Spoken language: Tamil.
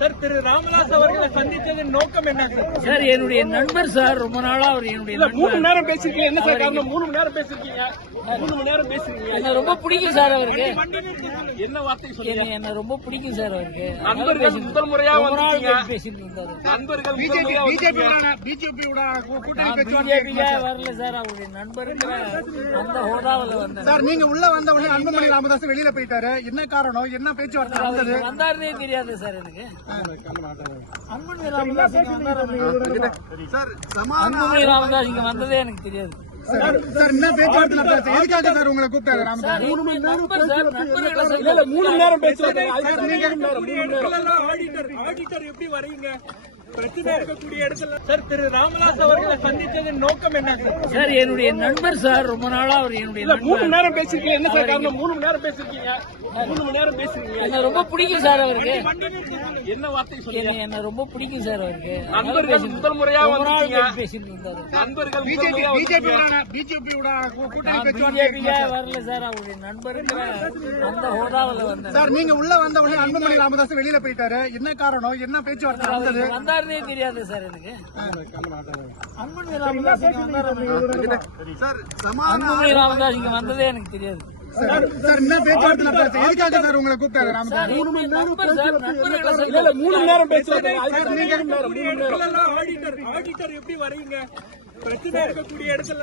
சார், திரு ராமதாஸ் அவர்களை சந்தித்ததன் நோக்கம் என்ன சார்? என்னுடைய நண்பர் சார், ரொம்ப நாளா அவர் என்னுடைய 3 மணி நேரம் பேசிருக்கீங்க. என்ன சார் காரணம்? 3 மணி நேரம் பேசிருக்கீங்க. 3 மணி நேரம் பேசுறீங்க. என்ன ரொம்ப பிடிக்கும் சார் அவருக்கு. என்ன வார்த்தை சொல்றீங்க? என்ன ரொம்ப பிடிக்கும் சார் அவருக்கு. நண்பர்கள் முதல் முறையா வந்தீங்க. பேசிட்டு இருந்தாரு. நண்பர்கள் பிஜேபியோட வரல சார். அவருடைய நண்பருக்கு அந்த ஹோதாவில் வந்தார் சார். நீங்க உள்ள வந்த உடனே அன்புமணி ராமதாஸ் வெளியில போயிட்டாரு. என்ன காரணம்? என்ன பேச்சுவார்த்தை நடந்தது? வந்தாருன்னே தெரியாது சார் எனக்கு. அன்புமணி ராமதாஸ் இங்க வந்ததே எனக்கு தெரியாது சார். என்ன பேச்சுவார்த்தை நடந்தது? எதுக்காக சார் உங்களை கூப்பிட்டாரு ராமதாஸ்? 3 மணி நேரம் பேசுறாங்க. ஆடிட்டர் எப்படி வரீங்க? பிரச்சனை இருக்கக்கூடிய இடத்துல சார், திரு ராமதாஸ் அவர்களை சந்தித்ததன் நோக்கம் என்ன சார்? என்னுடைய நண்பர் சார், ரொம்ப நாளா அவர் என்னுடைய 3 மணி நேரம் பேசிருக்கீங்க. என்ன சார் காரணம்? 3 மணி நேரம் பேசிருக்கீங்க. 3 மணி நேரம் பேசுறீங்க. என்ன ரொம்ப பிடிக்கும் சார் அவருக்கு. என்ன வார்த்தை சொல்றீங்க? என்ன ரொம்ப பிடிக்கும் சார் அவருக்கு. நண்பர்கள் முதல் முறையா வந்தீங்க. பேசிட்டு இருந்தாரு. நண்பர்கள் பிஜேபியோட வரல சார். அவருடைய நண்பருக்கு அந்த ஹோதாவில் வந்தார் சார். நீங்க உள்ள வந்த உடனே அன்புமணி ராமதாஸ் வெளியில போயிட்டாரு. என்ன காரணம்? என்ன பேச்சுவார்த்தை நடந்தது? வந்தாருன்னே தெரியாது சார் எனக்கு. அன்புமணி ராமதாஸ் இங்க வந்ததே எனக்கு தெரியாது சார். என்ன பேச்சுவார்த்தை நடந்தது? எதுக்காக சார் உங்களை கூப்பிட்டாரு ராமதாஸ்? 3 மணி நேரம் பேசுறாங்க. ஆடிட்டர் எப்படி வரீங்க? பிரச்சனை இருக்கக்கூடிய இடத்துல